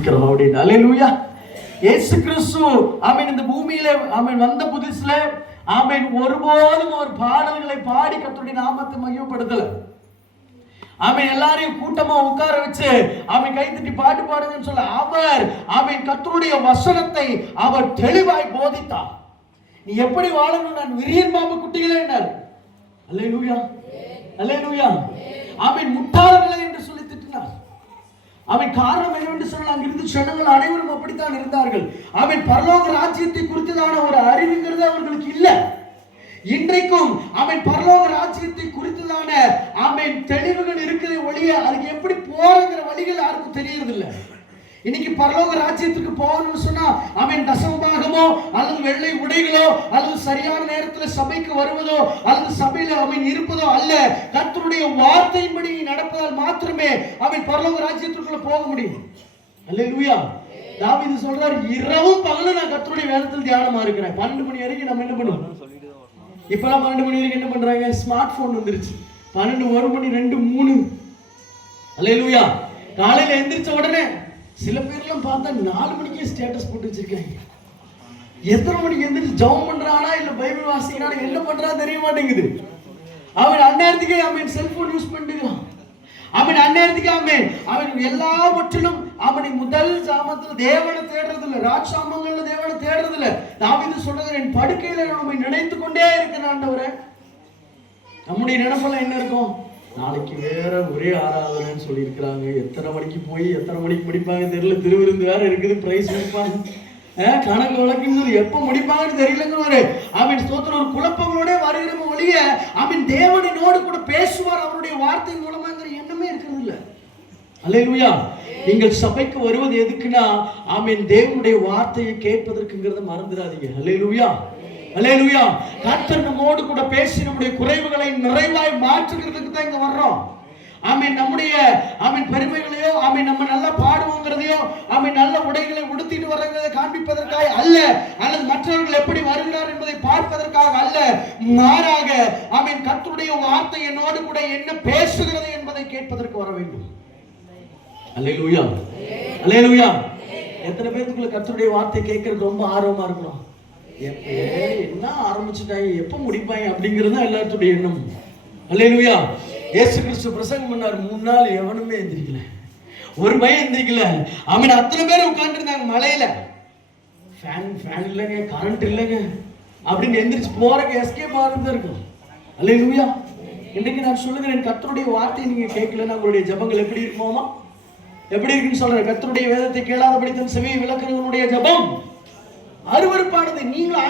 துதிக்கிறோம் அப்படின்னு. அல்லேலூயா. இயேசு கிறிஸ்து ஆமென் இந்த பூமியில ஆமென் வந்த புதுசுல ஆமென் ஒருபோதும் ஒரு பாடல்களை பாடி கர்த்தருடைய நாமத்தை மகிமைப்படுத்தல. ஆமென் எல்லாரையும் கூட்டமா உட்கார வச்சு ஆமென் கைத்தட்டி பாட்டு பாடுங்கன்னு சொல்ல அவர் ஆமென் கர்த்தருடைய வசனத்தை அவர் தெளிவாய் போதித்தார். நீ எப்படி வாழணும் நான் விரியன் பாம்பு குட்டிகளே என்றார். அல்லேலூயா, அல்லேலூயா. ஆமென் முட்டாள்களே என்று சொல்லி திட்டினார். அவன் காரணம் என்னவென்று சொன்னால் அங்கிருந்து ஜனங்கள் அனைவரும் அப்படித்தான் இருந்தார்கள். அவன் பரலோக ராஜ்யத்தை குறித்ததான ஒரு அறிவுங்கிறது அவர்களுக்கு இல்லை. இன்றைக்கும் அவன் பரலோக ராஜ்யத்தை குறித்ததான அவன் தெளிவுகள் இருக்கிற ஒழிய அதுக்கு எப்படி போறங்கிற வழிகள் யாருக்கும் தெரியறதில்லை. இன்னைக்கு பரலோக ராஜ்யத்துக்கு போகணும்னு சொன்னா அவன் தசமபாகமோ அல்லது வெள்ளை உடைகளோ அல்லது சரியான நேரத்தில் சபைக்கு வருவதோ அல்லது சபையில அவன் இருப்பதோ அல்ல, கர்த்தருடைய வார்த்தையின்படி நடப்பதால் மாத்திரமே அவன் பரலோக ராஜ்யத்துக்குள்ள போக முடியும். அல்லேலூயா. தாவீது சொல்றார், இரவும் பகலும் நான் கர்த்தருடைய வேதத்தில் தியானமா இருக்கிறேன். 12 மணி வரைக்கும் நம்ம என்ன பண்ணுவோம்? இப்பெல்லாம் 12 மணி வரைக்கும் என்ன பண்றாங்க? ஸ்மார்ட் போன் வந்துருச்சு. 12, 1 மணி, 2, 3. அல்லேலூயா. காலையில எந்திரிச்ச உடனே சில பேர்லாம் பார்த்தா 4 மணிக்கே ஸ்டேட்டஸ் போட்டு வச்சிருக்காங்க. எத்தனை மணிக்கு எந்திரிச்சு ஜெபம் பண்றானா இல்ல பைபிள் வாசிக்கிறானா என்ன பண்றா தெரிய மாட்டேங்குது. அவன் அந்நேரத்துக்கே அவன் செல்போன் யூஸ் பண்ணிக்கிறான். அவன் அந்நேரத்துக்கே அவன் எல்லாவற்றிலும் அவனை முதல் சாமத்தில் தேவனை தேடுறது இல்லை, ராஜ்சாமங்கள்ல தேவனை தேடுறது இல்லை. தாவீது சொல்றது, என் படுக்கையில நம்மை நினைத்து கொண்டே இருக்கிறான் ஆண்டவரே. நம்முடைய நினைப்பெல்லாம் என்ன இருக்கும்? நாளைக்கு வேற ஒரே ஆராதனைன்னு சொல்லி இருக்கிறாங்க, எத்தனை மணிக்கு போய் எத்தனை மணிக்கு முடிப்பாங்க தெரியல, திருவிருந்து வேற இருக்குது, பிரைஸ் முடிப்பாங்க, கணக்கு வழக்குன்னு சொல்லி எப்ப முடிப்பாங்கன்னு தெரியலங்க. அவன் ஸ்தோத்திரம் ஒரு குழப்பங்களோட வருகிற ஒழிய அவன் தேவனோடு கூட பேசுவார் அவருடைய வார்த்தை மூலமாங்கிற எண்ணமே இருக்கிறது இல்லை. அல்லேலூயா. நீங்கள் சபைக்கு வருவது எதுக்குன்னா ஆமென் தேவனுடைய வார்த்தையை கேட்பதற்குங்கிறத மறந்துடாதீங்க. அல்லேலூயா, அல்லேலூயா. கர்த்தர் நம்மோடு கூட பேசி நம்முடைய குறைவுகளை நிறைவாய் மாற்றுகிறதுக்கு தான் இங்க வர்றோம். ஆமென் நம்முடைய ஆமென் பெருமைகளையோ ஆமென் நம்ம நல்லா பாடுவோங்கிறதையோ ஆமென் நல்ல உடைகளை உடுத்திட்டு வர்றதை காண்பிப்பதற்காக அல்ல, அல்லது மற்றவர்கள் எப்படி வருகிறார் என்பதை பார்ப்பதற்காக அல்ல, மாறாக ஆமென் கர்த்தருடைய வார்த்தை என்னோடு கூட என்ன பேசுகிறது என்பதை கேட்பதற்கு வர வேண்டும். அல்லேலூயா, அல்லேலூயா. எத்தனை பேருக்குள்ள கர்த்தருடைய வார்த்தை கேட்கறது ரொம்ப ஆர்வமா இருக்கணும். என்ன ஆரம்பிச்சுட்டாங்க, எப்ப முடிப்பாங்க அப்படிங்கிறது தான் எல்லாத்துடைய எண்ணம். அல்லேலூயா. இயேசு கிறிஸ்து பிரசங்கம் பண்ணார், 3 நாள் எவனுமே எந்திரிக்கல, ஒரு பையன் எந்திரிக்கல. அவன் அத்தனை பேர் உட்கார்ந்து இருந்தாங்க மலையில, ஃபேன் இல்லைங்க, கரண்ட் இல்லைங்க அப்படின்னு எந்திரிச்சு போறக்கு எஸ்கேப் ஆகிறது இருக்கும். அல்லேலூயா. இன்னைக்கு நான் சொல்லுகிறேன், கர்த்தருடைய வார்த்தையை நீங்க கேட்கலன்னா உங்களுடைய ஜெபங்கள் எப்படி இருக்குமோமா? எப்படி இருக்குன்னு சொல்றேன். கர்த்தருடைய வேதத்தை கேளாதபடி தன் செவியை விலக்குறவனுடைய ஜெபம் அருவருப்பானது. நீங்கள்